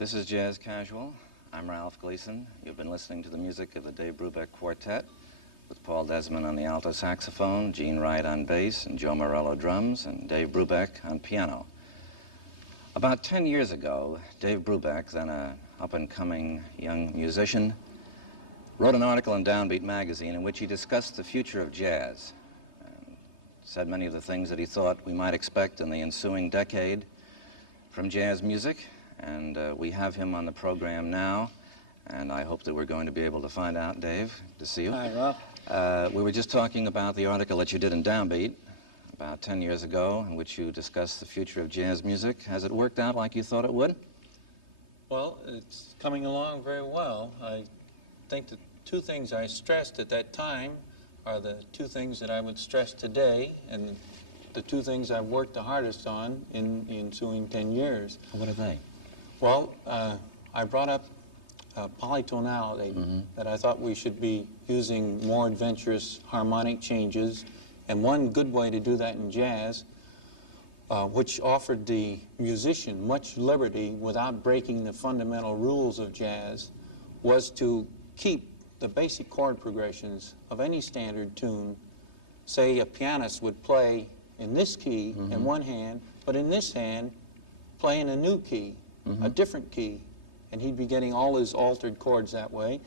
This is Jazz Casual. I'm Ralph Gleason. You've been listening to the music of the Dave Brubeck Quartet with Paul Desmond on the alto saxophone, Gene Wright on bass, and Joe Morello drums, and Dave Brubeck on piano. About 10 years ago, Dave Brubeck, then an up-and-coming young musician, wrote an article in Downbeat magazine in which he discussed the future of jazz and said many of the things that he thought we might expect in the ensuing decade from jazz music. And we have him on the program now, and I hope that we're going to be able to find out. Dave, good to see you. Hi, Ralph. We were just talking about the article that you did in Downbeat about 10 years ago, in which you discussed the future of jazz music. Has it worked out like you thought it would? Well, it's coming along very well. I think the two things I stressed at that time are the two things that I would stress today, and the two things I've worked the hardest on in the ensuing 10 years. What are they? Well, I brought up polytonality, that I thought we should be using more adventurous harmonic changes, and one good way to do that in jazz, which offered the musician much liberty without breaking the fundamental rules of jazz, was to keep the basic chord progressions of any standard tune. Say a pianist would play in this key in one hand, but in this hand play in a new key. A different key, and he'd be getting all his altered chords that way.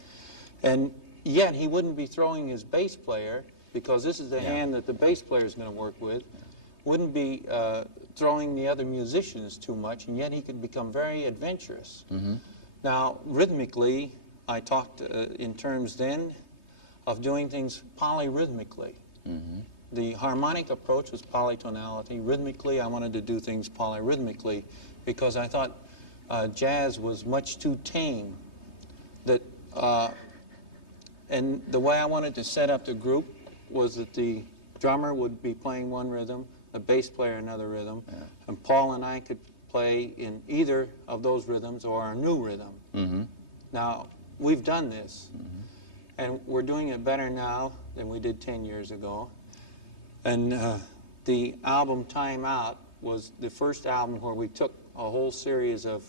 And yet he wouldn't be throwing his bass player, because this is the hand that the bass player is going to work with, wouldn't be throwing the other musicians too much, and yet he could become very adventurous. Now, rhythmically, I talked in terms then of doing things polyrhythmically. The harmonic approach was polytonality. Rhythmically, I wanted to do things polyrhythmically, because I thought jazz was much too tame. And the way I wanted to set up the group was that the drummer would be playing one rhythm, the bass player another rhythm, and Paul and I could play in either of those rhythms or a new rhythm. Now, we've done this, and we're doing it better now than we did 10 years ago. And the album Time Out was the first album where we took a whole series of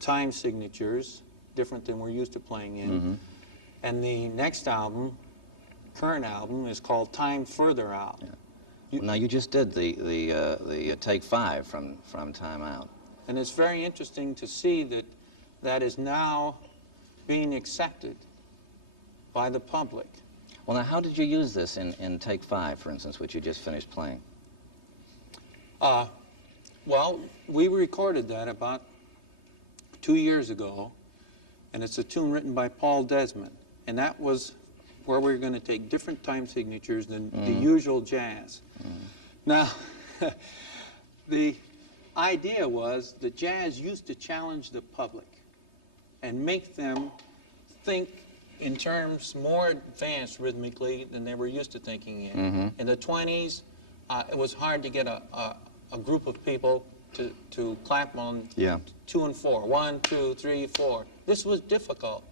time signatures, different than we're used to playing in. And the next album, current album, is called Time Further Out. Well, now, you just did the Take 5 from Time Out. And it's very interesting to see that that is now being accepted by the public. Well, now, how did you use this in Take 5, for instance, which you just finished playing? Well, we recorded that about 2 years ago, and it's a tune written by Paul Desmond, and that was where we were going to take different time signatures than the usual jazz. Now, the idea was that jazz used to challenge the public and make them think in terms more advanced rhythmically than they were used to thinking in. In the 20s, it was hard to get a group of people to clap on 2 and 4, 1, 2, 3, 4. This was difficult.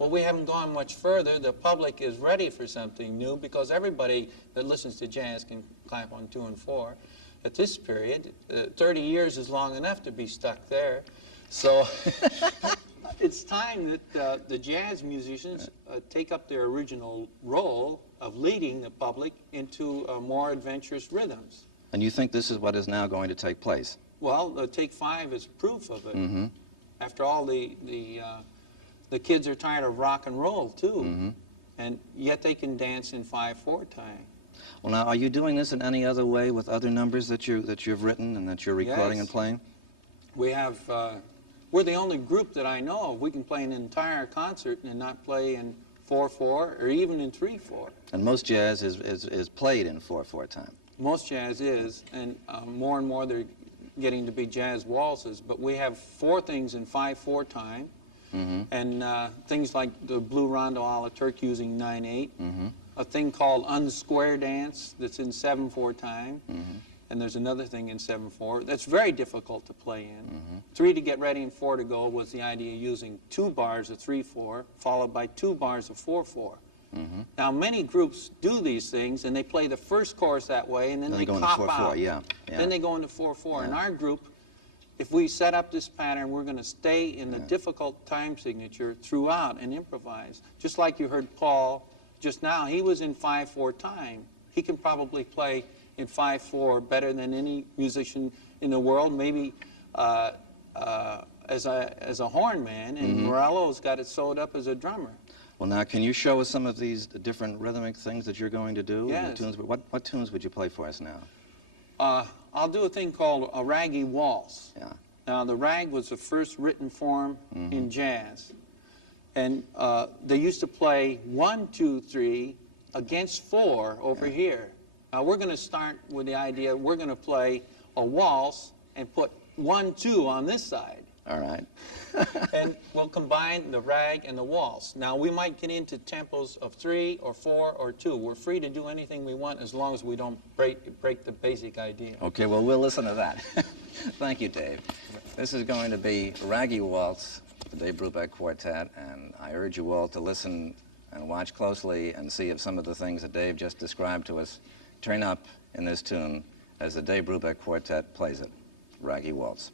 Well, we haven't gone much further. The public is ready for something new, because everybody that listens to jazz can clap on 2 and 4. At this period, 30 years is long enough to be stuck there. So it's time that the jazz musicians take up their original role of leading the public into more adventurous rhythms. And you think this is what is now going to take place? Well, the Take 5 is proof of it. After all, the kids are tired of rock and roll, too. And yet they can dance in 5/4 time. Well, now, are you doing this in any other way with other numbers that you've written and that you're recording and playing? We have, we're the only group that I know of. We can play an entire concert and not play in 4/4 or even in 3/4. And most jazz is played in 4/4 time. Most jazz is, and more they're getting to be jazz waltzes, but we have 4 things in 5/4 time, and things like the Blue Rondo a la Turk using 9/8, a thing called Unsquare Dance that's in 7/4 time, and there's another thing in 7/4 that's very difficult to play in. 3 to get ready and 4 to go was the idea of using 2 bars of 3/4 followed by 2 bars of 4/4. Now, many groups do these things, and they play the first chorus that way, and then they go cop into 4/4, out. Then they go into 4/4. In our group, if we set up this pattern, we're going to stay in the difficult time signature throughout and improvise. Just like you heard Paul just now, he was in 5/4 time. He can probably play in 5/4 better than any musician in the world, maybe as a horn man, and Morello's got it sewed up as a drummer. Well, now, can you show us some of these different rhythmic things that you're going to do? Yes. The tunes, what tunes would you play for us now? I'll do a thing called a raggy waltz. Yeah. Now, the rag was the first written form in jazz. And they used to play 1, 2, 3 against 4 over here. Now, we're going to start with the idea we're going to play a waltz and put 1, 2 on this side. All right. And we'll combine the rag and the waltz. Now, we might get into tempos of 3 or 4 or 2. We're free to do anything we want as long as we don't break the basic idea. Okay, well, we'll listen to that. Thank you, Dave. This is going to be Raggy Waltz, the Dave Brubeck Quartet, and I urge you all to listen and watch closely and see if some of the things that Dave just described to us turn up in this tune as the Dave Brubeck Quartet plays it. Raggy Waltz.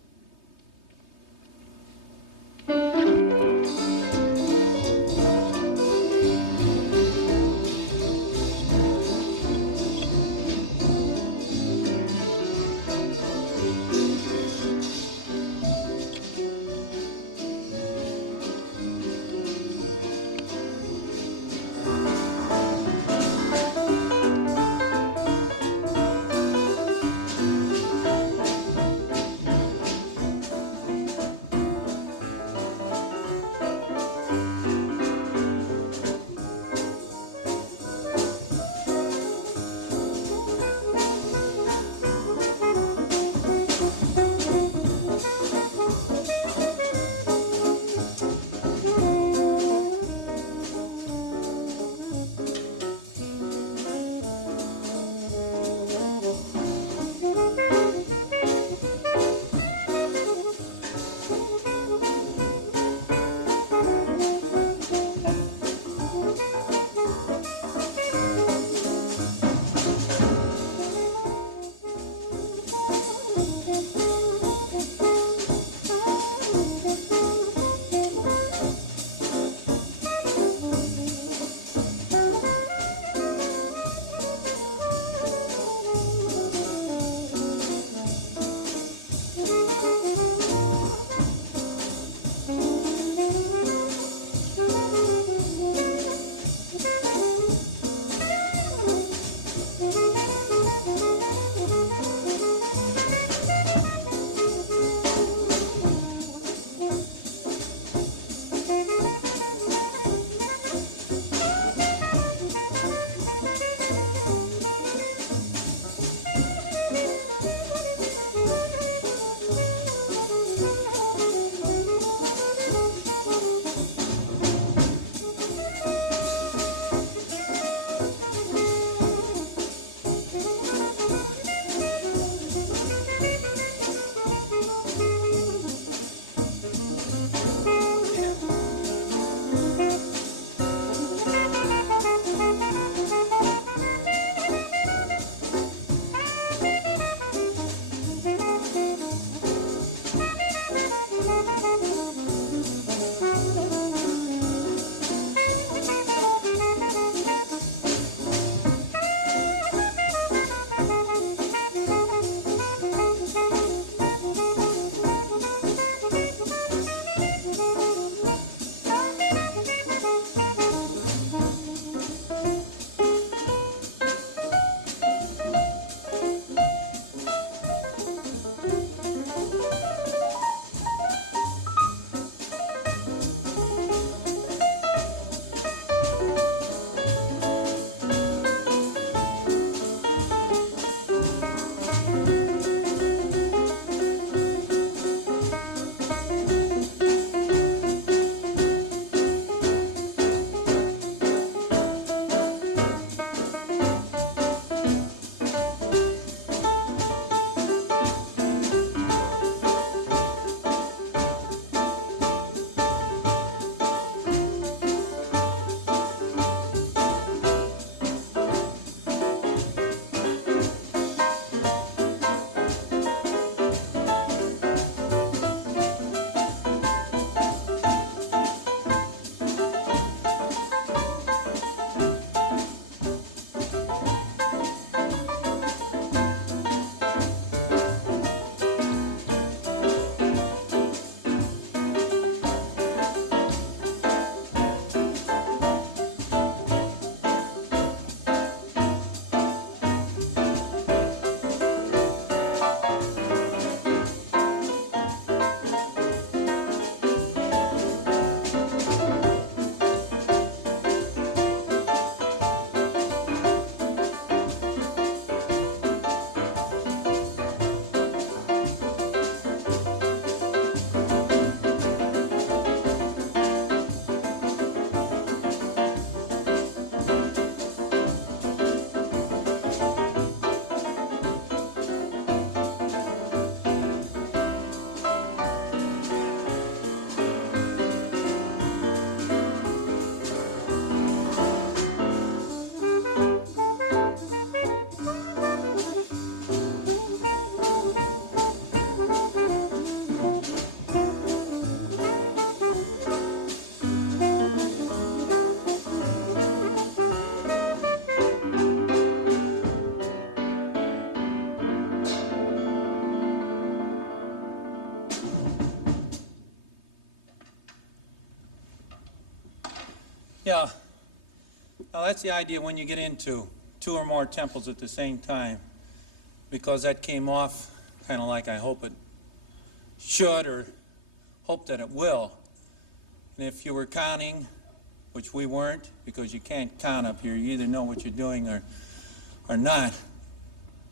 Yeah. Now that's the idea when you get into two or more tempos at the same time, because that came off kind of like I hope it should or hope that it will. And if you were counting, which we weren't, because you can't count up here, you either know what you're doing or not,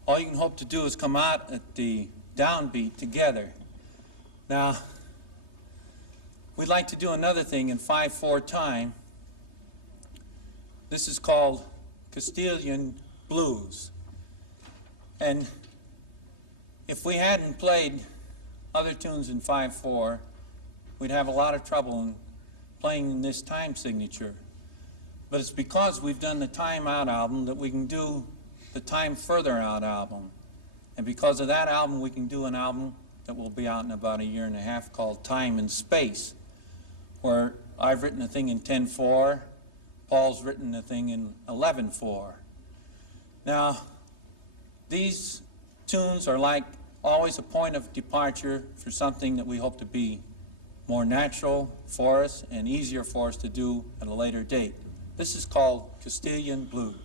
all you can hope to do is come out at the downbeat together. Now, we'd like to do another thing in 5/4 time. This is called Castilian Blues. And if we hadn't played other tunes in 5/4, we'd have a lot of trouble in playing in this time signature. But it's because we've done the Time Out album that we can do the Time Further Out album. And because of that album, we can do an album that will be out in about 1.5 years called Time and Space, where I've written a thing in 10/4, Paul's written a thing in 11/4. Now, these tunes are like always a point of departure for something that we hope to be more natural for us and easier for us to do at a later date. This is called Castilian Blues.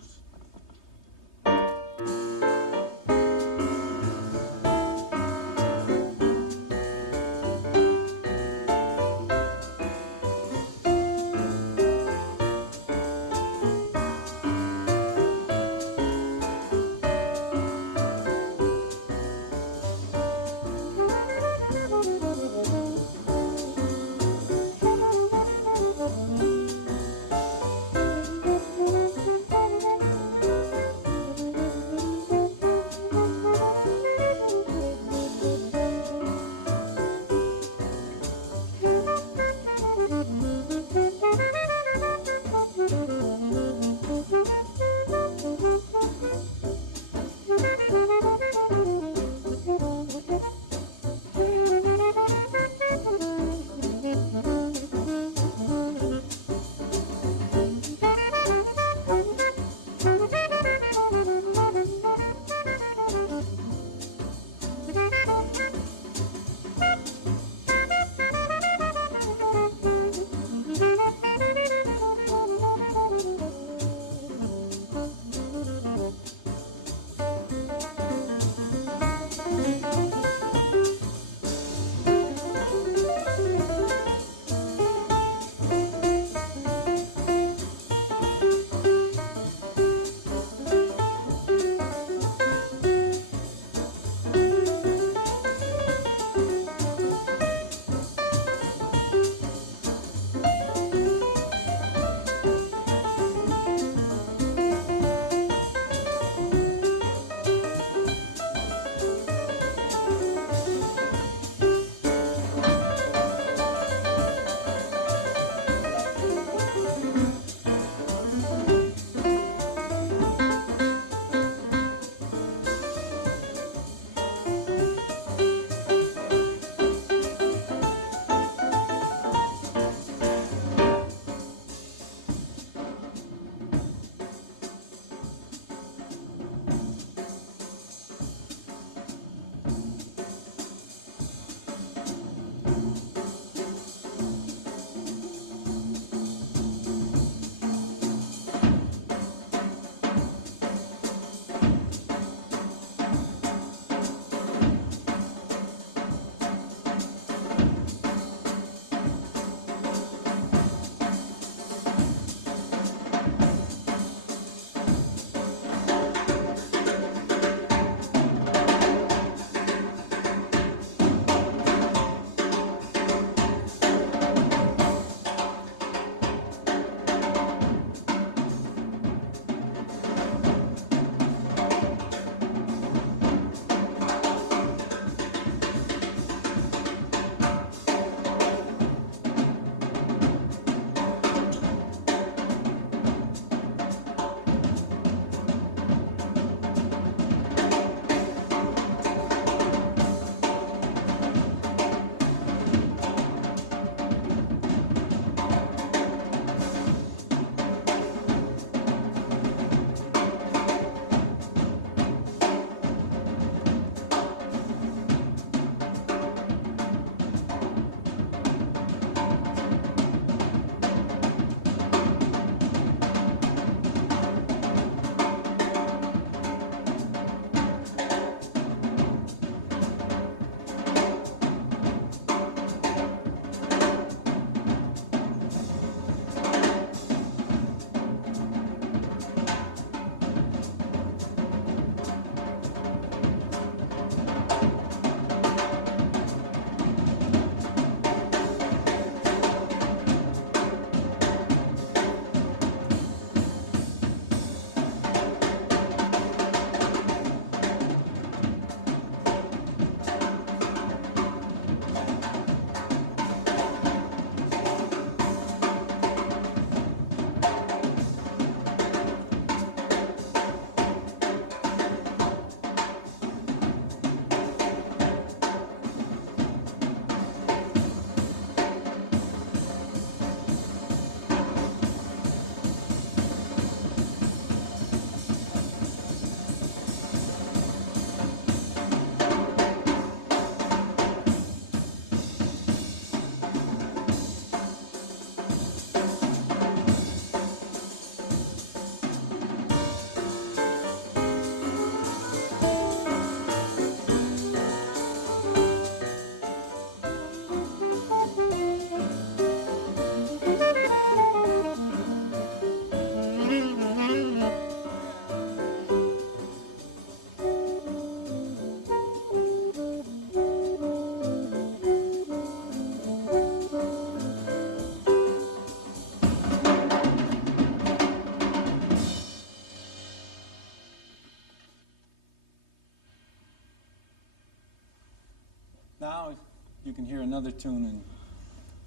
you can hear another tune in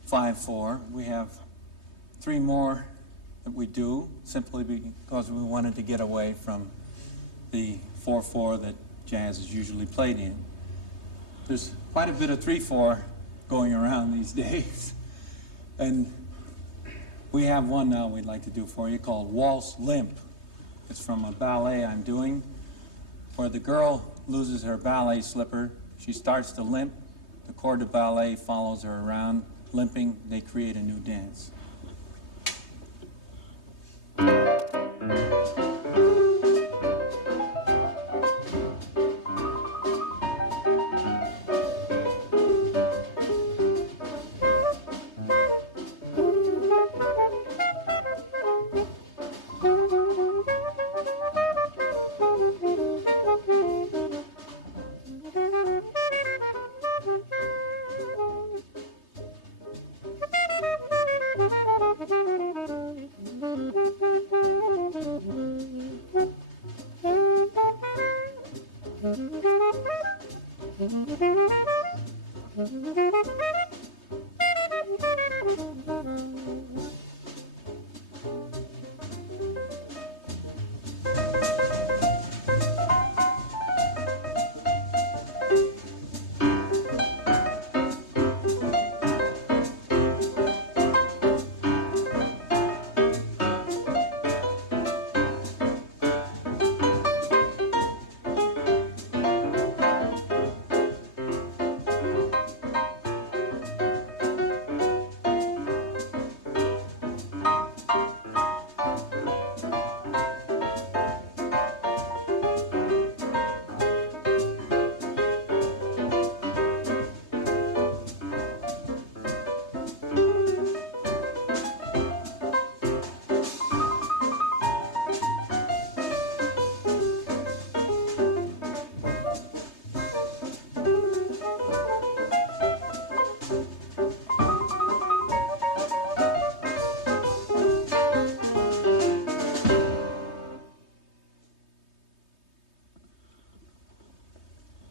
5/4. We have 3 more that we do simply because we wanted to get away from the 4/4 that jazz is usually played in. There's quite a bit of 3/4 going around these days. And we have one now we'd like to do for you called Waltz Limp. It's from a ballet I'm doing where the girl loses her ballet slipper. She starts to limp. The corps de ballet follows her around, limping. They create a new dance.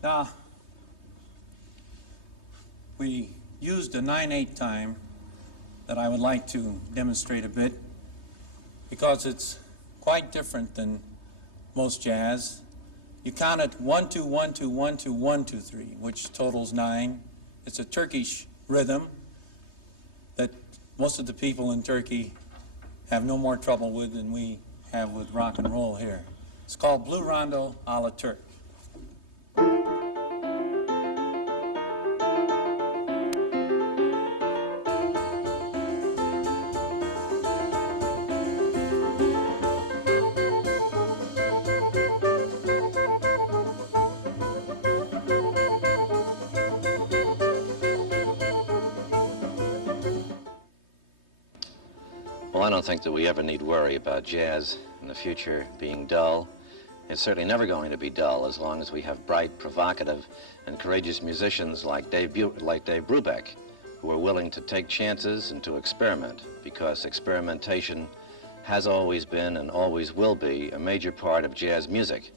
Now, we used a 9/8 time that I would like to demonstrate a bit because it's quite different than most jazz. You count it 1 2 1 2 1 2 1 2 3, which totals 9. It's a Turkish rhythm that most of the people in Turkey have no more trouble with than we have with rock and roll here. It's called Blue Rondo a la Turk. Well, I don't think that we ever need worry about jazz in the future being dull. It's certainly never going to be dull as long as we have bright, provocative, and courageous musicians like Dave BRUBECK, who are willing to take chances and to experiment, because experimentation has always been and always will be a major part of jazz music.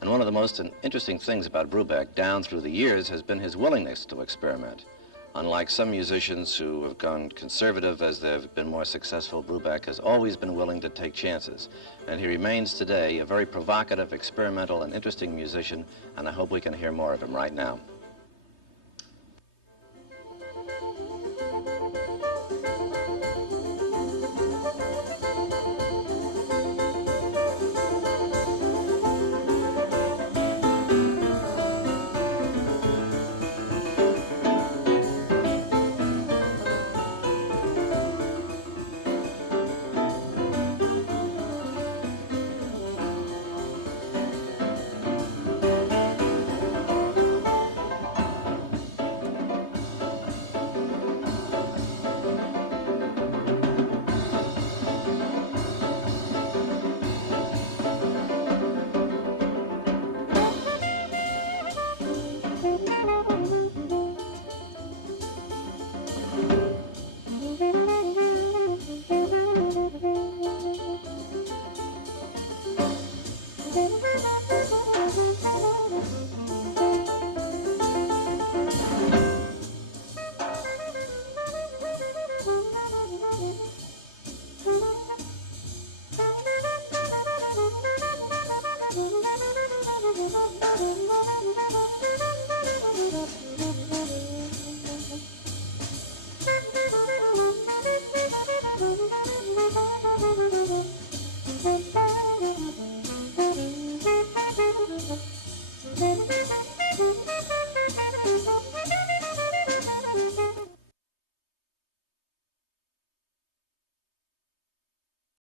And one of the most interesting things about BRUBECK down through the years has been his willingness to experiment. Unlike some musicians who have gone conservative as they've been more successful, BRUBECK has always been willing to take chances. And he remains today a very provocative, experimental, and interesting musician, and I hope we can hear more of him right now.